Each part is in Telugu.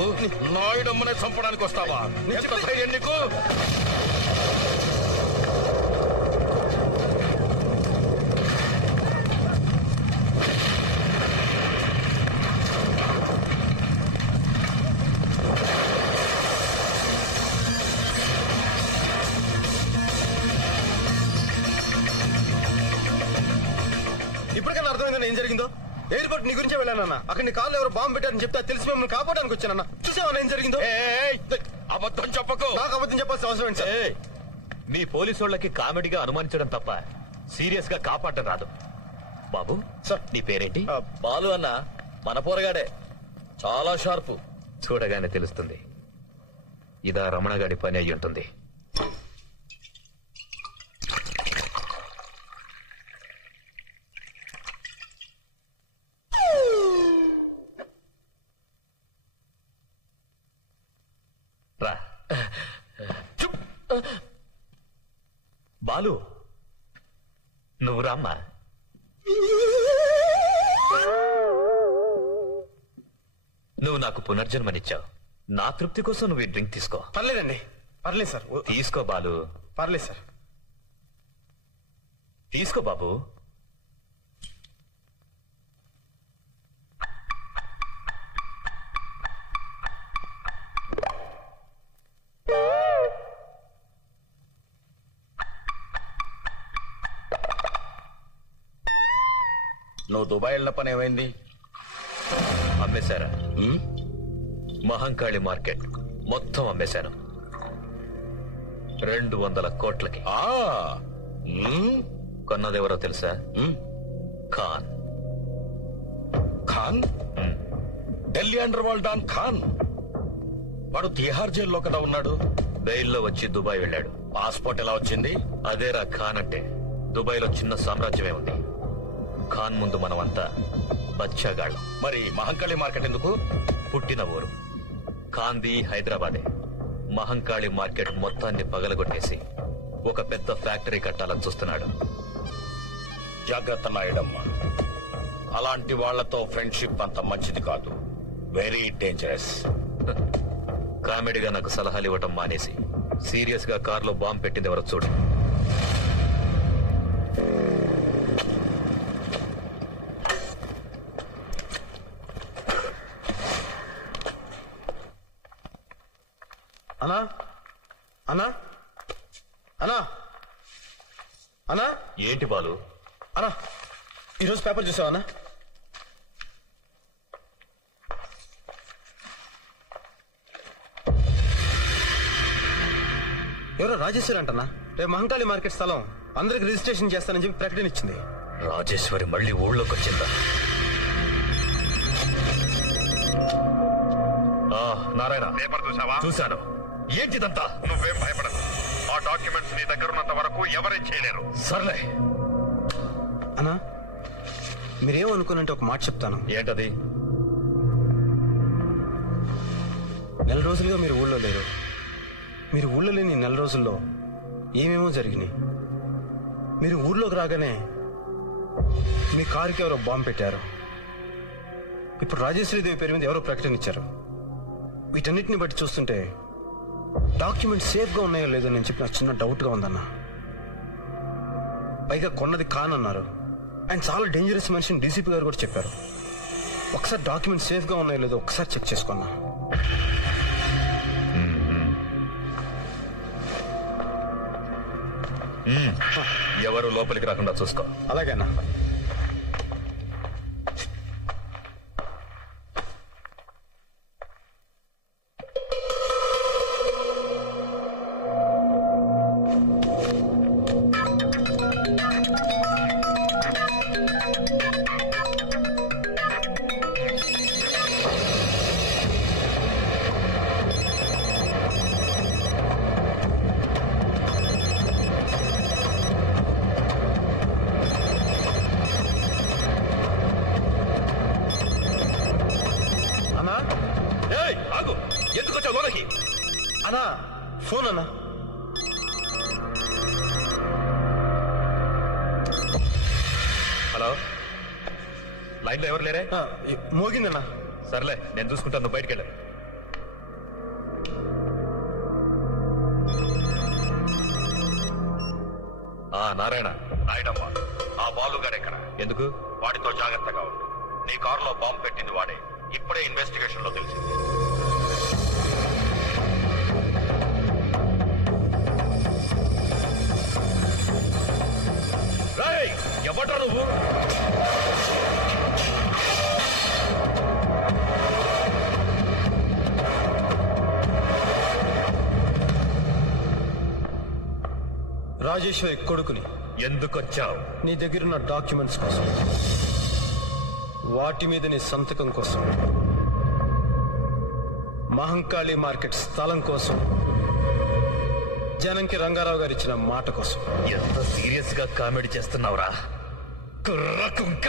బాబు నాయుడమ్మనే చంపడానికి వస్తావా? ఎంత ధైర్యం నీకు? ఇప్పటికైనా అర్థమైందన్న ఏం జరిగిందో? ఎయిర్పోర్ట్ నీ గురించే వెళ్ళానన్నా. అక్కడ నీ కాళ్ళు ఎవరు బాంబు పెట్టారని చెప్తే తెలిసి మిమ్మల్ని కాపాడడానికి వచ్చానన్నా. చూసావన్నా ఏం జరిగిందో? అబద్ధం చెప్పకు. నాకు అబద్ధం చెప్పాల్సిన అవసరం ఏంటి సార్? మీ పోలీసు వాళ్ళకి కామెడీగా అనుమానించడం తప్ప సీరియస్ గా కాపాడటం రాదు. బాబు సార్ నీ పేరేంటి? బాలు అన్న, మన పోరగాడే, చాలా షార్పు. చూడగానే తెలుస్తుంది. ఇదా రమణగాడి పని అయ్యి ఉంటుంది. రా బాలు, నువ్వు రామ్మా. నువ్వు నాకు పునర్జన్మనిచ్చావు. నా తృప్తి కోసం నువ్వు ఈ డ్రింక్ తీసుకో. పర్లేదండి, పర్లేదు సార్. తీసుకో బాలు. పర్లేదు సార్, తీసుకో బాబు. నువ్వు దుబాయ్ వెళ్ళిన పని ఏమైంది? అమ్మేశారా? మహంకాళి మార్కెట్ మొత్తం అమ్మేశాను. 200 కోట్లకి. కొన్నదెవరో తెలుసా? Khan. Khan? Delhi underworld don Khan. వాడు తిహార్ జైల్లో కదా ఉన్నాడు. బెయిల్లో వచ్చి దుబాయ్ వెళ్ళాడు. పాస్పోర్ట్ ఎలా వచ్చింది? అదేరా ఖాన్ అంటే. దుబాయ్ లో చిన్న సామ్రాజ్యమే ఉంది. ఖాన్ ముందు మనమంతా బచ్చాగాళ్ళం. మరి మహంకాళి మార్కెట్ ఎందుకు? పుట్టిన ఊరు ఖాన్ది హైదరాబాదే. మహంకాళి మార్కెట్ మొత్తాన్ని పగలగొట్టేసి ఒక పెద్ద ఫ్యాక్టరీ కట్టాలని చూస్తున్నాడు. జాగ్రత్త నాయుడమ్మ, అలాంటి వాళ్లతో ఫ్రెండ్షిప్ అంత మంచిది కాదు. Very dangerous. కామెడీగా నాకు సలహాలు ఇవ్వటం మానేసి సీరియస్ గా కారులో బాంబు పెట్టింది ఎవరో చూడు. అన్నా అన్నా అన్నా అన్నా. ఏంటి బాలు? అన్నా, ఈరోజు పేపర్ చూసావా అన్నా? ఎవరో రాజేశ్వరి అంటన్నా రేపు మహంకాళి మార్కెట్ స్థలం అందరికి రిజిస్ట్రేషన్ చేస్తానని చెప్పి ప్రకటన ఇచ్చింది. రాజేశ్వరి మళ్ళీ ఊళ్ళోకి వచ్చిందా? నారాయణ, పేపర్ చూసావా? చూశాను. ఏంటిదంతా? నువ్వేం భయపడదు. ఆ డాక్యుమెంట్స్ నీ దగ్గర ఉన్నంత వరకు ఎవరేం చేయలేరు. సర్లే అన్నా, మీరేమనుకున్నంటే ఒక మాట చెప్తాను. ఏంటది? నెల రోజులుగా మీరు ఊళ్ళో లేరు. మీరు ఊళ్ళో లేని నెల రోజుల్లో ఏమేమో జరిగినాయి. మీరు ఊర్లోకి రాగానే మీ కారుకి ఎవరో బాంబు పెట్టారు. ఇప్పుడు రాజేశ్వరీదేవి పేరు మీద ఎవరో ప్రకటన ఇచ్చారు. వీటన్నిటిని బట్టి చూస్తుంటే డాక్యుమెంట్ సేఫ్ గా ఉన్నాయో లేదో నేను చెప్పిన చిన్న డౌట్ గా ఉందన్నా. పైగా కొన్నది ఖాన్ అన్నారు. ఆయన చాలా డేంజరస్ మనిషిని డీసీపీ గారు కూడా చెప్పారు. ఒకసారి డాక్యుమెంట్ సేఫ్ గా ఉన్నాయో లేదో ఒకసారి చెక్ చేసుకున్నా. ఎవరు లోపలికి రాకుండా చూసుకో. అలాగేనా? అన్నా, ఫోన్ అన్నా. హలో, లైన్ లో ఎవరు లేరే? మోగిందన్నా. సర్లే, నేను చూసుకుంటాను. నువ్వు బయటికి వెళ్ళా. నారాయణ. నాయుడమ్మ, ఆ బాలుగాడు ఎక్కడ? ఎందుకు? వాడితో జాగ్రత్తగా ఉండు. నీ కారులో బాంబు పెట్టింది వాడే. ఇప్పుడే ఇన్వెస్టిగేషన్ లో తెలిసింది. ఎవడ్రా నువ్వు? రాజేశ్వరి కొడుకుని. ఎందుకొచ్చావు? నీ దగ్గరున్న డాక్యుమెంట్స్ కోసం, వాటి మీద నీ సంతకం కోసం, మహంకాళి మార్కెట్ స్థలం కోసం, జనంకి రంగారావు గారు ఇచ్చిన మాట కోసం. ఎంత సీరియస్ గా కామెడీ చేస్తున్నావురా కుర్ర కుంక!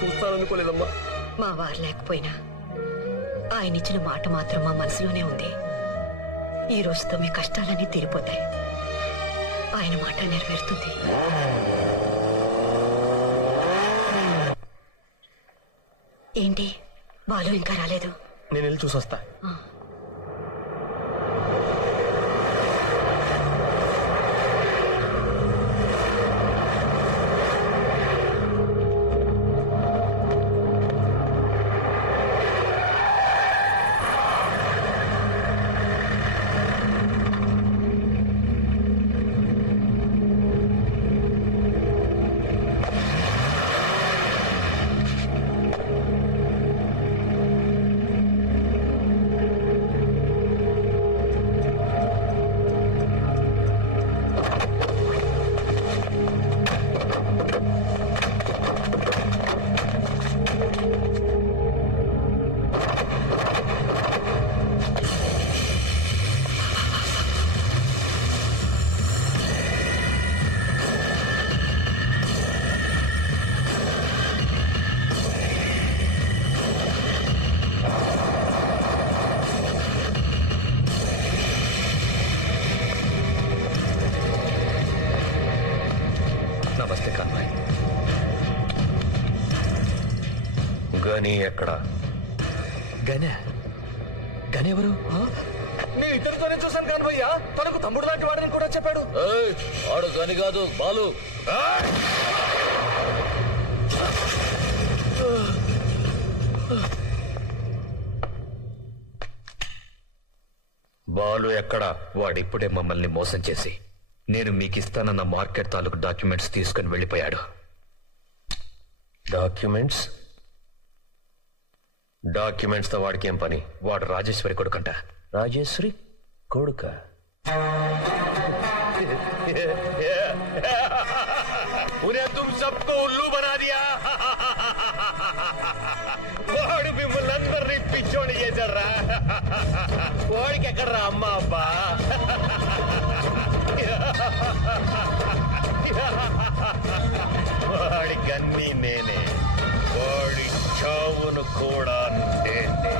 చూస్తాననుకోలేదమ్మా. మా వారు లేకపోయినా ఆయన ఇచ్చిన మాట మాత్రం మా మనసులోనే ఉంది. ఈ రోజుతో మీ కష్టాలన్నీ తీరిపోతాయి. ఆయన మాట నెరవేరుతుంది. ఏంటి బాలు ఇంకా రాలేదు? నేను వెళ్ళి చూసొస్తా. నమస్తే కాన్వాయ్. గని ఎక్కడ? గని ఎవరు? మీ ఇద్దరితోనే చూసాను కాన్వయ్య. తనకు తమ్ముడు లాంటి వాడని కూడా చెప్పాడు. వాడు గని కాదు, బాలు. బాలు ఎక్కడ? వాడిప్పుడే మమ్మల్ని మోసం చేసి నేను మీకిస్తానన్న మార్కెట్ తాలూకు డాక్యుమెంట్స్ తీసుకుని వెళ్ళిపోయాడు. డాక్యుమెంట్స్ తో వాడికి ఏం పని? వాడు రాజేశ్వరి కొడుకంట. రాజేశ్వరి కొడుక? తుమ్ సబ్కో ఉల్లు బనా దియా. వాడు మిమ్మల్ని అందరినీ పిచ్చోడి చేశాడ్రా. వాడికి ఎక్కడ్రా అమ్మ అబ్బా? వాడి గన్నీ నేనే, వాడి చావును కూడా నేనే.